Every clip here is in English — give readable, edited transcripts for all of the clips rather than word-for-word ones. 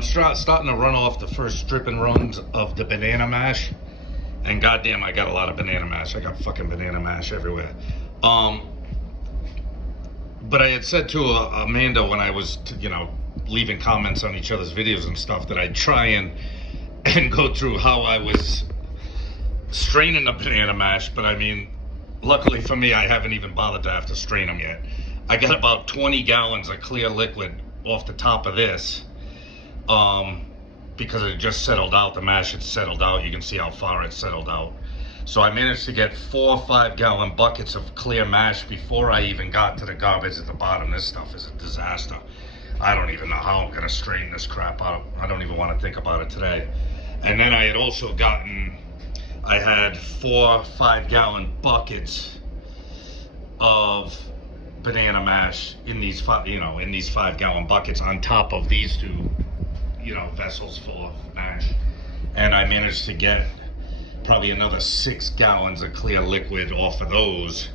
I'm starting to run off the first stripping runs of the banana mash. And goddamn, I got a lot of banana mash. I got fucking banana mash everywhere. But I had said to Amanda when I was, leaving comments on each other's videos and stuff that I'd try and go through how I was straining the banana mash. But I mean, luckily for me, I haven't even bothered to have to strain them yet. I got about 20 gallons of clear liquid off the top of this. Because it just settled out, the mash had settled out. You can see how far it settled out. So I managed to get 4 or 5 gallon buckets of clear mash before I even got to the garbage at the bottom. This stuff is a disaster. I don't even know how I'm gonna straighten this crap out. I don't even want to think about it today. And then I had also I had 4 or 5 gallon buckets of banana mash in these 5 gallon buckets on top of these 2 vessels full of mash. And I managed to get probably another 6 gallons of clear liquid off of those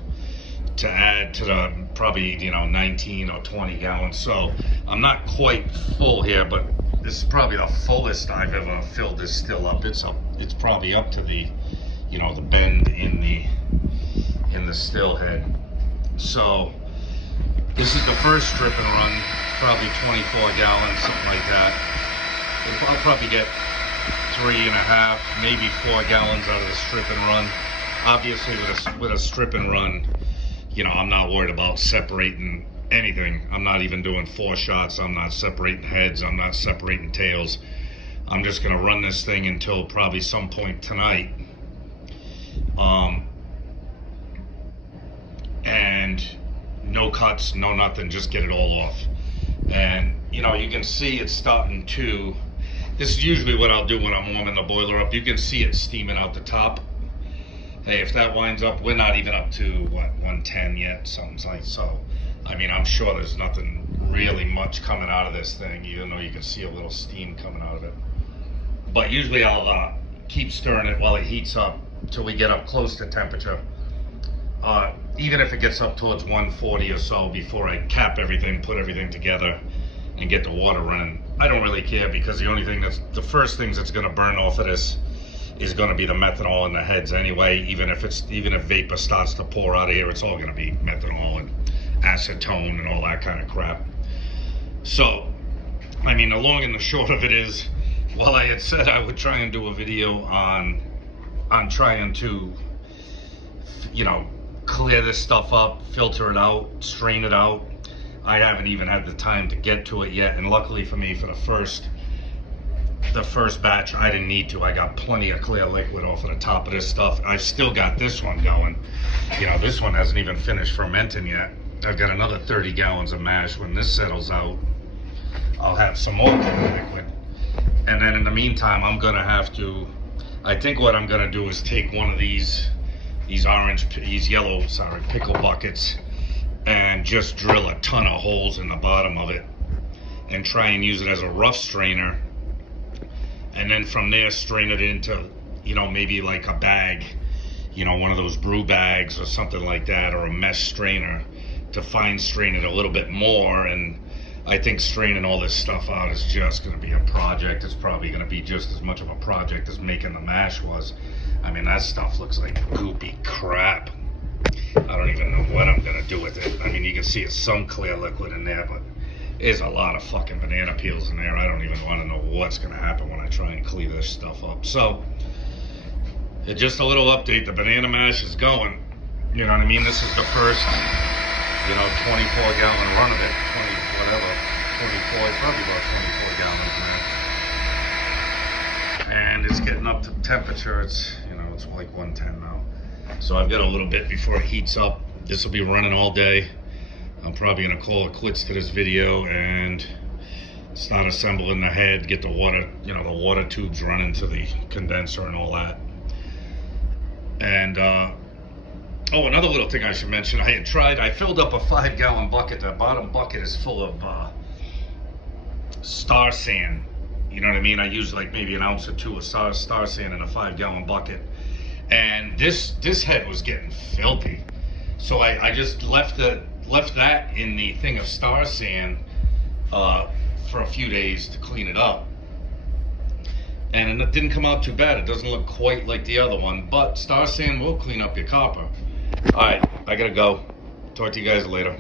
to add to the probably 19 or 20 gallons. So I'm not quite full here, but this is probably the fullest I've ever filled this still up. It's probably up to the the bend in the still head. So this is the first stripping run, probably 24 gallons, something like that. I'll probably get 3.5, maybe 4 gallons out of the strip and run. Obviously, with a strip and run, I'm not worried about separating anything. I'm not even doing 4 shots. I'm not separating heads. I'm not separating tails. I'm just gonna run this thing until probably some point tonight. And no cuts, no nothing. Just get it all off. And you can see it's starting to. This is usually what I'll do when I'm warming the boiler up. You can see it steaming out the top. Hey, if that winds up, we're not even up to, 110 yet, something like so. I mean, I'm sure there's nothing really much coming out of this thing, even though you can see a little steam coming out of it. But usually I'll keep stirring it while it heats up till we get up close to temperature. Even if it gets up towards 140 or so before I cap everything, put everything together, and get the water running. I don't really care because the first things that's gonna burn off of this is gonna be the methanol in the heads anyway. Even if vapor starts to pour out of here, it's all gonna be methanol and acetone and all that kind of crap. So, I mean, the long and the short of it is, while I had said I would try and do a video on trying to, clear this stuff up, filter it out, strain it out, I haven't even had the time to get to it yet. And luckily for me, for the first batch, I didn't need to. I got plenty of clear liquid off of the top of this stuff. I've still got this one going. This one hasn't even finished fermenting yet. I've got another 30 gallons of mash. When this settles out, I'll have some more clear liquid. And then in the meantime, I think what I'm gonna do is take one of these yellow pickle buckets and just drill a ton of holes in the bottom of it and try and use it as a rough strainer, and then from there strain it into maybe like a bag, one of those brew bags or something like that, or a mesh strainer to fine strain it a little bit more. And I think straining all this stuff out is just going to be a project. It's probably going to be just as much of a project as making the mash was. I mean, that stuff looks like goopy crap. I don't even know what I'm gonna do with it. I mean, you can see it's some clear liquid in there, but there's a lot of fucking banana peels in there. I don't even want to know what's gonna happen when I try and clean this stuff up. So, just a little update. The banana mash is going. You know what I mean? This is the first, 24 gallon run of it. 24, probably about 24 gallons now. And it's getting up to temperature. It's like 110 now. So I've got a little bit before it heats up. This will be running all day. I'm probably gonna call it quits to this video and start assembling the head, get the water, the water tubes running to the condenser and all that. And another little thing I should mention, I filled up a 5 gallon bucket. The bottom bucket is full of star sand. You know what I mean? I use like maybe an ounce or 2 of star sand in a 5 gallon bucket. And this head was getting filthy. So I just left that in the thing of star sand for a few days to clean it up. and it didn't come out too bad. It doesn't look quite like the other one, but Star Sand will clean up your copper. All right, I gotta go. Talk to you guys later.